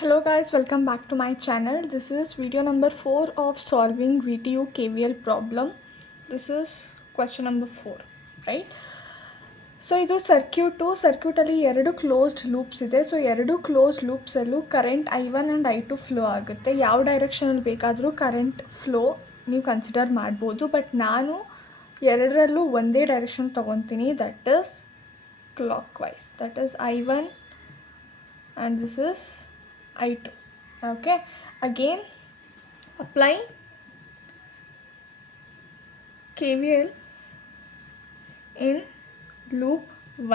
Hello guys, welcome back to my channel. This is video number 4 of solving VTU KVL problem. This is question number 4, right? So ಇದು ಸರ್ಕ್ಯೂಟಲ್ಲಿ ಎರಡು closed loops ಇದೆ. So ಎರಡು closed ಲೂಪ್ಸಲ್ಲೂ current I1 and I2 flow ಆಗುತ್ತೆ. ಯಾವ ಡೈರೆಕ್ಷನಲ್ಲಿ ಬೇಕಾದರೂ ಕರೆಂಟ್ ಫ್ಲೋ ನೀವು ಕನ್ಸಿಡರ್ ಮಾಡ್ಬೋದು. ಬಟ್ ನಾನು ಎರಡರಲ್ಲೂ ಒಂದೇ ಡೈರೆಕ್ಷನ್ ತೊಗೊತೀನಿ, that is clockwise. That is I1 and this is I2. Okay, again apply KVL in loop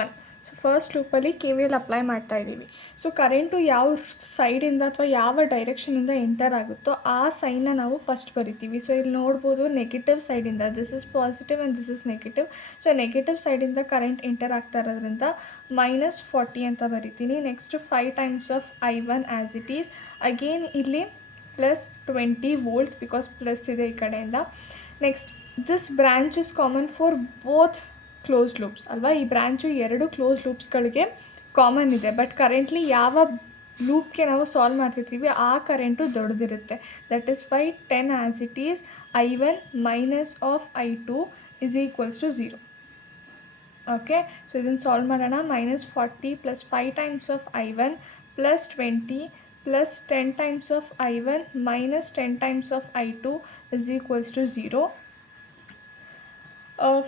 1. So first ಲೂಪಲ್ಲಿ KVL ಅಪ್ಲೈ ಮಾಡ್ತಾ ಇದ್ದೀವಿ. ಸೊ ಕರೆಂಟು ಯಾವ ಸೈಡಿಂದ ಅಥವಾ ಯಾವ ಡೈರೆಕ್ಷನಿಂದ ಎಂಟರ್ ಆಗುತ್ತೋ ಆ ಸೈನ್ನ ನಾವು ಫಸ್ಟ್ ಬರಿತೀವಿ. ಸೊ ಇಲ್ಲಿ ನೋಡ್ಬೋದು ನೆಗೆಟಿವ್ ಸೈಡಿಂದ, this is positive and this is negative. So negative ಸೈಡಿಂದ ಕರೆಂಟ್ ಎಂಟರ್ ಆಗ್ತಾ ಇರೋದ್ರಿಂದ -40 ಅಂತ ಬರಿತೀನಿ. Next 5 times of I1 as it is. Again ಇಲ್ಲಿ +20 volts ಬಿಕಾಸ್ ಪ್ಲಸ್ ಇದೆ ಈ ಕಡೆಯಿಂದ. Next this branch is common for both close loops ಅಲ್ವಾ. ಈ ಬ್ರಾಂಚು ಎರಡು ಕ್ಲೋಸ್ ಲೂಪ್ಸ್ಗಳಿಗೆ ಕಾಮನ್ ಇದೆ. ಬಟ್ ಕರೆಂಟ್ಲಿ ಯಾವ ಲೂಪ್ಗೆ ನಾವು ಸಾಲ್ವ್ ಮಾಡ್ತಿರ್ತೀವಿ ಆ ಕರೆಂಟು ದೊಡ್ಡದಿರುತ್ತೆ. That is why 10 as it is I1 minus of I2 is equals to 0. Okay, so ಇದನ್ನು ಸಾಲ್ವ್ ಮಾಡೋಣ. -40 + 5 times of I1 +20 + 10 times of I1 -10 times of I2 is equals to 0.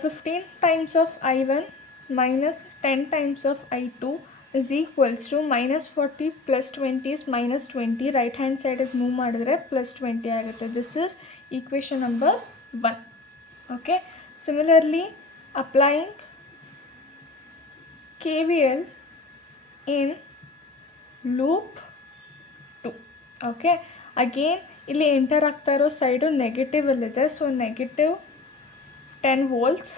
15 times of I1 minus 10 times of I2 is equals to -40 + 20 is -20. Right hand side move ಮಾಡಿದ್ರೆ +20 ಆಗುತ್ತೆ. This is equation number 1. Okay, similarly applying KVL in loop 2. Okay, again ಇಲ್ಲಿ enter ಆಗ್ತಾ ಇರೋ side negative ಅಲ್ಲಿದೆ. So negative 10 volts.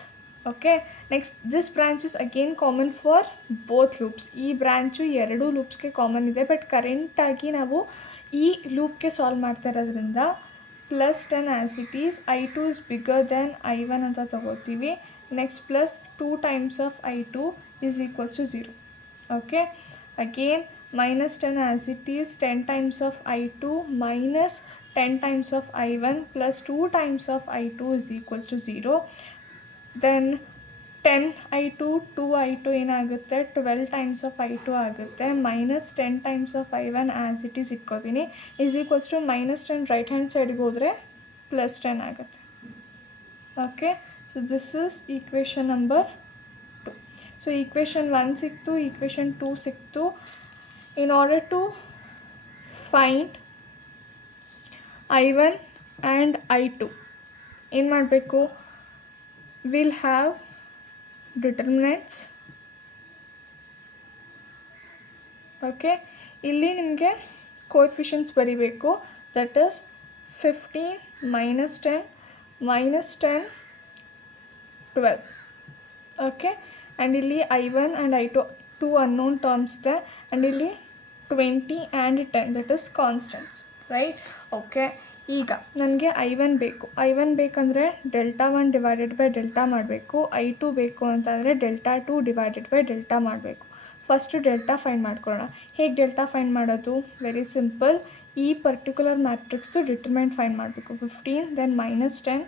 Okay, next this branch is again common for both loops. ಈ branch ಎರಡೂ ಲೂಪ್ಸ್ಗೆ common ಇದೆ. But ಕರೆಂಟಾಗಿ ನಾವು ಈ ಲೂಪ್ಗೆ solve ಮಾಡ್ತಾ ಇರೋದ್ರಿಂದ +10 as it is. I2 is bigger than I1 ಅಂತ ತಗೋತೀವಿ. Next +2 times of I2 is equals to 0. Okay, again -10 as it is. 10 times of I2 minus 10 times of I1 plus 2 times of I2 is equals to 0. Then 10 I2 2 I2 ಏನಾಗುತ್ತೆ, 12 times of I2 ಆಗುತ್ತೆ. -10 times of I1 as it is ಇಟ್ಕೋತೀನಿ is equals to -10 right hand ಸೈಡ್ಗೆ ಹೋದರೆ +10 ಆಗುತ್ತೆ. Okay, so this is equation number 2. So equation 1 ಸಿಕ್ತು, equation 2 ಸಿಕ್ತು. In order to find I1 and I2 ಏನು ಮಾಡಬೇಕು, ವಿಲ್ ಹ್ಯಾವ್ ಡಿಟರ್ಮಿನೆಂಟ್ಸ್. ಓಕೆ, ಇಲ್ಲಿ ನಿಮಗೆ ಕೋಎಫಿಷಿಯಂಟ್ಸ್ ಬರೀಬೇಕು. That is 15 -10 -10 12. ಓಕೆ, ಆ್ಯಂಡ್ ಇಲ್ಲಿ I1 and I2 2 unknown terms ಇದೆ. ಆ್ಯಂಡ್ ಇಲ್ಲಿ 20 and 10 that is constants, right. Okay, ಈಗ ನನಗೆ I1 ಬೇಕು. I1 ಬೇಕಂದರೆ Δ1 ಡಿವೈಡೆಡ್ ಬೈ ಡೆಲ್ಟಾ ಮಾಡಬೇಕು. I2 ಬೇಕು ಅಂತಂದರೆ Δ2 ಡಿವೈಡೆಡ್ ಬೈ ಡೆಲ್ಟಾ ಮಾಡಬೇಕು. ಫಸ್ಟು ಡೆಲ್ಟಾ ಫೈಂಡ್ ಮಾಡ್ಕೊಳ್ಳೋಣ. ಹೇಗೆ ಡೆಲ್ಟಾ ಫೈಂಡ್ ಮಾಡೋದು? Very simple. ಈ ಪರ್ಟಿಕ್ಯುಲರ್ ಮ್ಯಾಟ್ರಿಕ್ಸ್ದು ಡಿಟರ್ಮೆಂಟ್ ಫೈಂಡ್ ಮಾಡಬೇಕು. 15 then -10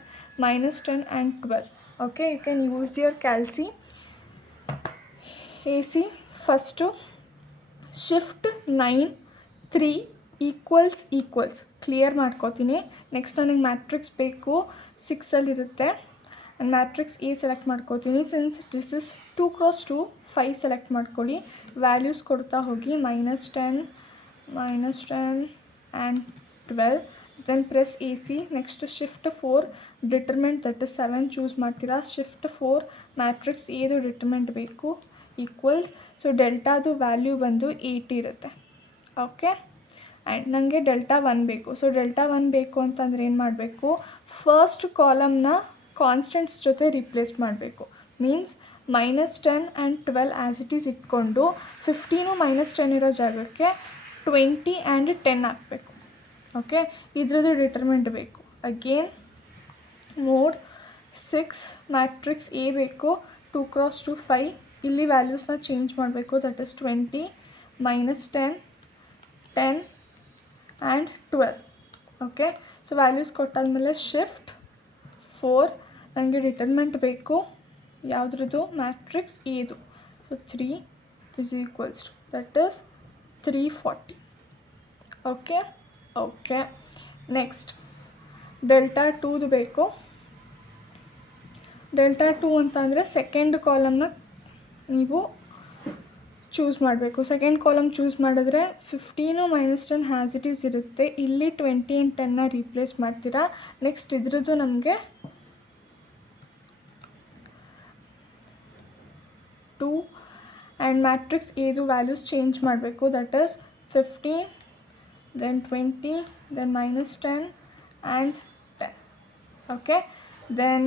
-10 and 12. Okay, you can use your calci AC. First shift 9 3 equals clear ಮಾಡ್ಕೋತೀನಿ. ನೆಕ್ಸ್ಟ್ ನನಗೆ ಮ್ಯಾಟ್ರಿಕ್ಸ್ ಬೇಕು, 6ಅಲ್ಲಿರುತ್ತೆ. ಆ್ಯಂಡ್ ಮ್ಯಾಟ್ರಿಕ್ಸ್ A ಸೆಲೆಕ್ಟ್ ಮಾಡ್ಕೋತೀನಿ. ಸಿನ್ಸ್ ದಿಸ್ ಇಸ್ 2 × 2 5 ಸೆಲೆಕ್ಟ್ ಮಾಡ್ಕೊಳ್ಳಿ. ವ್ಯಾಲ್ಯೂಸ್ ಕೊಡ್ತಾ ಹೋಗಿ -10 and 12. Then press AC. Next shift 4 determinant that is 7 choose ಮಾಡ್ತೀರಾ. Shift 4 matrix Aದು ಡಿಟರ್ಮೆಂಟ್ ಬೇಕು ಈಕ್ವಲ್ಸ್. ಸೊ ಡೆಲ್ಟಾದು ವ್ಯಾಲ್ಯೂ ಬಂದು 8 ಇರುತ್ತೆ. ಓಕೆ, ಆ್ಯಂಡ್ ನನಗೆ Δ1 ಬೇಕು. ಸೊ Δ1 ಬೇಕು ಅಂತಂದರೆ ಏನು ಮಾಡಬೇಕು, ಫಸ್ಟ್ ಕಾಲಮ್ನ ಕಾನ್ಸ್ಟೆಂಟ್ಸ್ ಜೊತೆ ರಿಪ್ಲೇಸ್ ಮಾಡಬೇಕು. Means -10 and 12 as it is ಇಟ್ಕೊಂಡು 15 -10 ಇರೋ ಜಾಗಕ್ಕೆ 20 ಆ್ಯಂಡ್ 10 ಹಾಕಬೇಕು. ಓಕೆ, ಇದ್ರದ್ದು ಡಿಟರ್ಮೆಂಟ್ ಬೇಕು. ಅಗೇನ್ ಮೋಡ್ 6 ಮ್ಯಾಟ್ರಿಕ್ಸ್ A ಬೇಕು. 2 × 2 5. ಇಲ್ಲಿ ವ್ಯಾಲ್ಯೂಸ್ನ ಚೇಂಜ್ ಮಾಡಬೇಕು. That is 20 -10 10 and 12. Okay, so values ಕೊಟ್ಟಾದಮೇಲೆ ಶಿಫ್ಟ್ 4, ನನಗೆ ಡಿಟರ್ಮೆಂಟ್ ಬೇಕು ಯಾವುದ್ರದ್ದು, ಮ್ಯಾಟ್ರಿಕ್ಸ್ ಎದು. So 3 is equals to, that is 340. Okay, next delta 2ದು ಬೇಕು. ಡೆಲ್ಟಾ 2 ಅಂತ ಅಂದರೆ ಸೆಕೆಂಡ್ ಕಾಲಮ್ನ ನೀವು ಚೂಸ್ ಮಾಡಬೇಕು. ಸೆಕೆಂಡ್ ಕಾಲಮ್ ಚೂಸ್ ಮಾಡಿದ್ರೆ 15 - 10 ಹ್ಯಾಸ್ ಇಟ್ ಈಸ್ ಇರುತ್ತೆ. ಇಲ್ಲಿ 20 and 10ನ ರೀಪ್ಲೇಸ್ ಮಾಡ್ತೀರಾ. ನೆಕ್ಸ್ಟ್ ಇದ್ರದ್ದು ನಮಗೆ 2 ಆ್ಯಂಡ್ ಮ್ಯಾಟ್ರಿಕ್ಸ್ ಎದು ವ್ಯಾಲ್ಯೂಸ್ ಚೇಂಜ್ ಮಾಡಬೇಕು. That is 15, then 20, then -10 and 10. Okay, then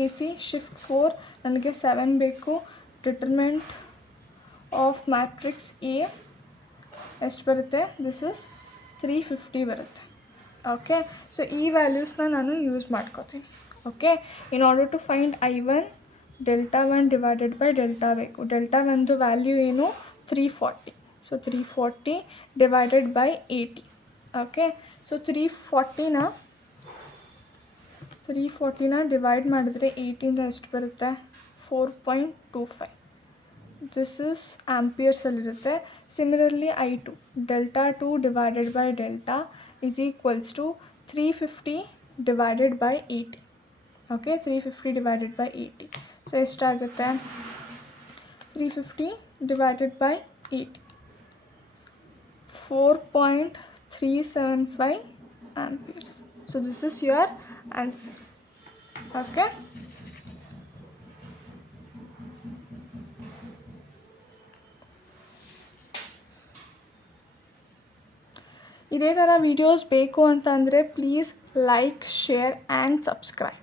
A C shift 4, ನನಗೆ 7 ಬೇಕು. ಡಿಟರ್ಮೆಂಟ್ ಆಫ್ ಮ್ಯಾಟ್ರಿಕ್ಸ್ ಎ ಎಷ್ಟು ಬರುತ್ತೆ, ದಿಸ್ ಇಸ್ 350 ಬರುತ್ತೆ. ಓಕೆ, ಸೊ ಈ ವ್ಯಾಲ್ಯೂಸ್ನ ನಾನು ಯೂಸ್ ಮಾಡ್ಕೋತೀನಿ. Okay, in order to find I1, delta 1 divided by delta ಬೇಕು. ಡೆಲ್ಟಾ 1ದು ವ್ಯಾಲ್ಯೂ ಏನು, 340. So 340 divided by 80. Okay, so 340ನ ಡಿವೈಡ್ ಮಾಡಿದ್ರೆ 80ಇಂದ ಎಷ್ಟು ಬರುತ್ತೆ, 4.25. ದಿಸ್ ಇಸ್ ಆಂಪಿಯರ್ಸಲ್ಲಿರುತ್ತೆ. Similarly I2, delta 2 divided by delta is equals to 350 divided by 80. Okay, 350 divided by 80. So ಎಷ್ಟಾಗುತ್ತೆ, 350 divided by 80, 4.375 amperes. So this is your answer. Okay. ಇದೇ ಥರ videos ಬೇಕು ಅಂತ ಅಂದರೆ please like, share and subscribe.